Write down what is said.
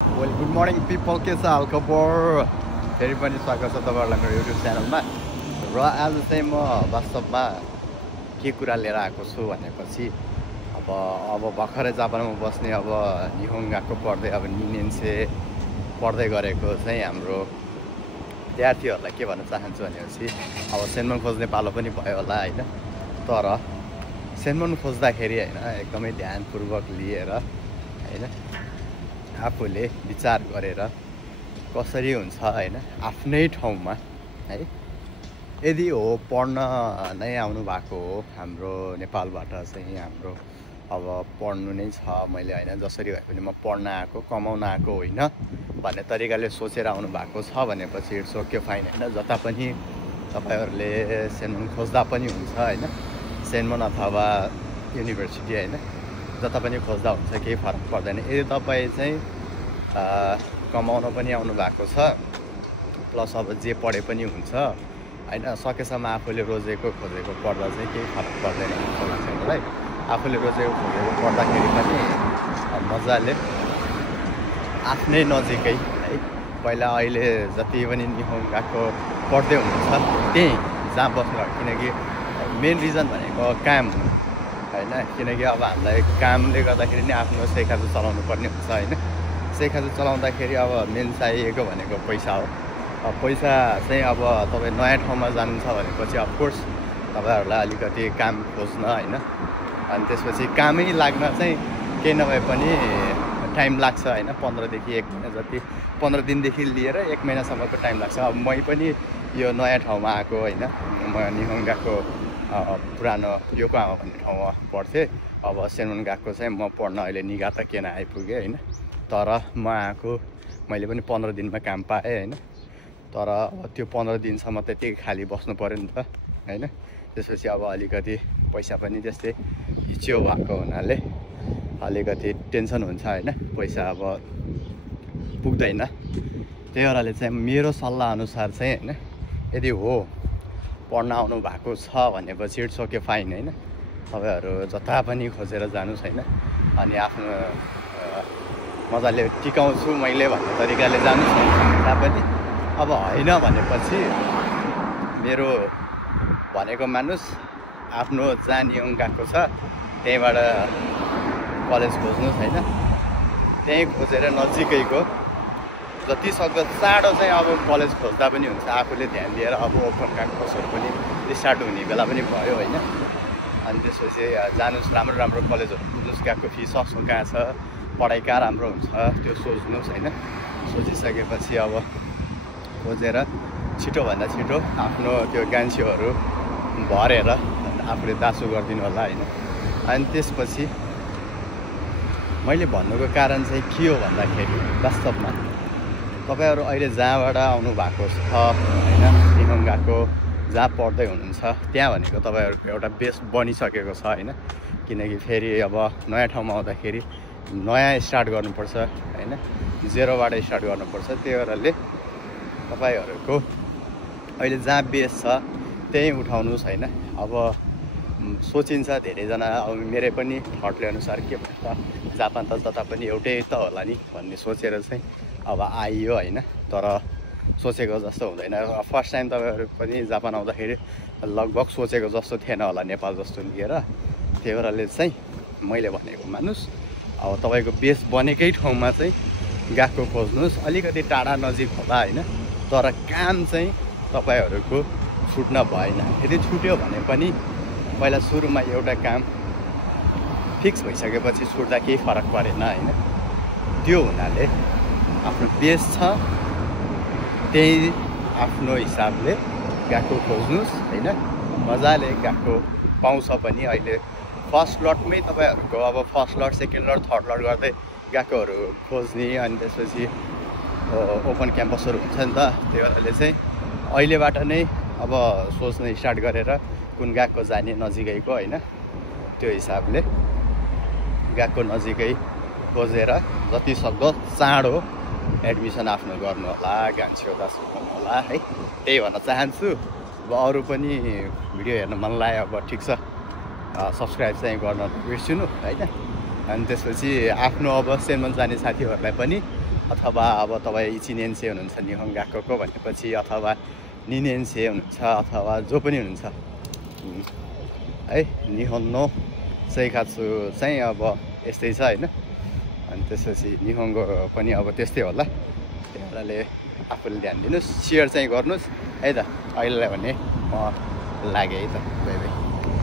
Well good morning people के छ हालखबर फेरि पनि स्वागत छ तपाईँहरूलाई मेरो युट्युब च्यानलमा र आज चाहिँ म वास्तवमा के कुरा लिएर आएको छु भनेपछि अब भर्खरै जापानमा बस्ने अब निहोङ्गाको पढ्दै अब निनेन्से पढ्दै गरेको चाहिँ हाम्रो विद्यार्थीहरूलाई के भन्न चाहन्छु भनेपछि अब सेन्मन खोज्ने पालो पनि भयो होला होइन। तर सेन्मन खोज्दाखेरि होइन एकदमै ध्यानपूर्वक लिएर होइन आफूले विचार गरेर कसरी हुन्छ होइन आफ्नै ठाउँमा है यदि हो पढ्न नै आउनु भएको हो हाम्रो नेपालबाट चाहिँ हाम्रो अब पढ्नु नै छ मैले होइन जसरी भए पनि म पढ्न आएको कमाउन आएको होइन भन्ने तरिकाले सोचेर आउनु भएको छ भनेपछि इट्स ओके फाइन होइन। जता पनि तपाईँहरूले सेन्मन खोज्दा पनि हुन्छ होइन सेन्मन अथवा युनिभर्सिटी होइन जता पनि खोज्दा हुन्छ केही फरक पर्दैन। यदि तपाईँ चाहिँ कमाउन पनि आउनु भएको छ प्लस अब जे पढे पनि हुन्छ होइन सकेसम्म आफूले रोजेको खोजेको पढ्दा चाहिँ केही फरक पर्दैन जस्तो लाग्छ मलाई। आफूले रोजेको खोजेको पढ्दाखेरि पनि मजाले आफ्नै नजिकै है पहिला अहिले जति पनि निहोङ्गाको पढ्दै हुनुहुन्छ त्यहीँ जहाँ बस्नुभयो किनकि मेन रिजन भनेको काम होइन किनकि अब हामीलाई कामले गर्दाखेरि नै आफ्नो सेखाजु चलाउनु पर्ने हुन्छ होइन। सेखाजु चलाउँदाखेरि अब मेन चाहिएको भनेको पैसा हो। पैसा चाहिँ अब तपाईँ नयाँ ठाउँमा जानुहुन्छ भनेपछि अफकोर्स तपाईँहरूलाई अलिकति काम खोज्न होइन अनि त्यसपछि कामै लाग्न चाहिँ केही नभए पनि टाइम लाग्छ होइन 15देखि 1 महिना जति 15 दिनदेखि लिएर 1 महिनासम्मको टाइम लाग्छ। अब मै पनि यो नयाँ ठाउँमा आएको होइन म निहोङ्गाको पुरानो योकोहामा भन्ने ठाउँमा पढ्थेँ। अब सेन्मन गएको चाहिँ म पढ्न अहिले निगाता केन आइपुगेँ होइन। तर म आएको मैले पनि 15 दिनमा काम पाएँ होइन। तर त्यो 15 दिनसम्म त्यति खाली बस्नु पऱ्यो नि त होइन। त्यसपछि अब अलिकति पैसा पनि त्यस्तै हिच्यो भएको हुनाले अलिकति टेन्सन हुन्छ होइन पैसा अब पुग्दैन। त्यही भएर चाहिँ मेरो सल्लाह अनुसार चाहिँ होइन यदि हो पढ्न आउनु भएको छ भनेपछि इट्स ओके फाइन होइन तपाईँहरू जता पनि खोजेर जानुहोस् होइन अनि आफ्नो मजाले टिकाउँछु मैले भन्ने तरिकाले जानुहोस् होइन। तापनि अब होइन भनेपछि मेरो भनेको मानुस आफ्नो जहाँ नियम गएको छ त्यहीँबाट कलेज खोज्नुहोस् होइन। त्यहीँ खोजेर नजिकैको जति सक्दो चाँडो चाहिँ अब कलेज खोज्दा पनि हुन्छ आफूले ध्यान दिएर अब ओपन क्याम्पसहरू पनि स्टार्ट हुने बेला पनि भयो होइन। अनि त्यसपछि जानुहोस् राम्रो राम्रो कलेजहरू बुझ्नुहोस् कहाँको फिसहरू कहाँ छ पढाइ कहाँ राम्रो हुन्छ त्यो सोच्नुहोस् होइन। सोचिसकेपछि अब खोजेर छिटोभन्दा छिटो आफ्नो त्यो गान्सीहरू भरेर आफूले दासो गरिदिनु होला होइन। अनि त्यसपछि मैले भन्नुको कारण चाहिँ के हो भन्दाखेरि वास्तवमा तपाईँहरू अहिले जहाँबाट आउनु भएको छ होइन निहोङ्गाको जहाँ पढ्दै हुनुहुन्छ त्यहाँ भनेको तपाईँहरूको एउटा बेस बनिसकेको छ होइन। किनकि फेरि अब नयाँ ठाउँमा आउँदाखेरि नयाँ स्टार्ट गर्नुपर्छ होइन जेरोबाट स्टार्ट गर्नुपर्छ। त्यही भएर तपाईँहरूको अहिले जहाँ बेस छ त्यहीँ उठाउनुहोस् होइन। अब सोचिन्छ धेरैजना अब मेरै पनि थटले अनुसार के भन्छ जापान त जता पनि एउटै त होला नि भन्ने सोचेर चाहिँ अब आइयो होइन। तर सोचेको जस्तो हुँदैन। फर्स्ट टाइम तपाईँहरू पनि जापान आउँदाखेरि लगभग सोचेको जस्तो थिएन होला नेपाल जस्तो लिएर। त्यही भएर चाहिँ मैले भनेको मानुस् अब तपाईँको बेस बनेकै ठाउँमा चाहिँ गएको खोज्नुहोस् अलिकति टाढा नजिक होला होइन। तर काम चाहिँ तपाईँहरूको छुट्न भएन। यदि छुट्यो भने पनि पहिला सुरुमा एउटा काम फिक्स भइसकेपछि छुट्दा केही फरक परेन होइन। त्यो हुनाले आफ्नो बेस छ त्यही आफ्नो हिसाबले गएको खोज्नुहोस् होइन। मजाले गएको पाउँछ पनि अहिले फर्स्ट लटमै तपाईँहरूको अब first lot second lot third lot गर्दै गएकोहरू खोज्ने अनि त्यसपछि ओपन क्याम्पसहरू हुन्छ नि त। त्यही भएर चाहिँ अहिलेबाट नै अब सोच्न स्टार्ट गरेर कुन गएको जाने नजिकैको होइन त्यो हिसाबले गएको नजिकै खोजेर जति सक्दो चाँडो एडमिसन आफ्नो गर्नु होला गान्छ्यो दासो गर्नु होला है त्यही भन्न चाहन्छु। अब अरू पनि भिडियो हेर्न मन लाग्यो अब ठिक छ सब्सक्राइब चाहिँ गर्न बिर्सिनु होइन। अनि त्यसपछि आफ्नो अब सेन्मन जाने साथीहरूलाई पनि अथवा अब तपाईँ इचिनेन्से हुनुहुन्छ निहोङ गाकोको भनेपछि अथवा निनेन्से हुनुहुन्छ अथवा जो पनि हुनुहुन्छ है निहोन्नो सैखात्सु चाहिँ अब यस्तै छ होइन। अनि त्यसपछि निहोङ्गो पनि अब त्यस्तै होला। त्यही कारणले आफूले ध्यान दिनुहोस्, सेयर चाहिँ गर्नुहोस् है त। अहिलेलाई भने म लागेँ है त, बाई बाई।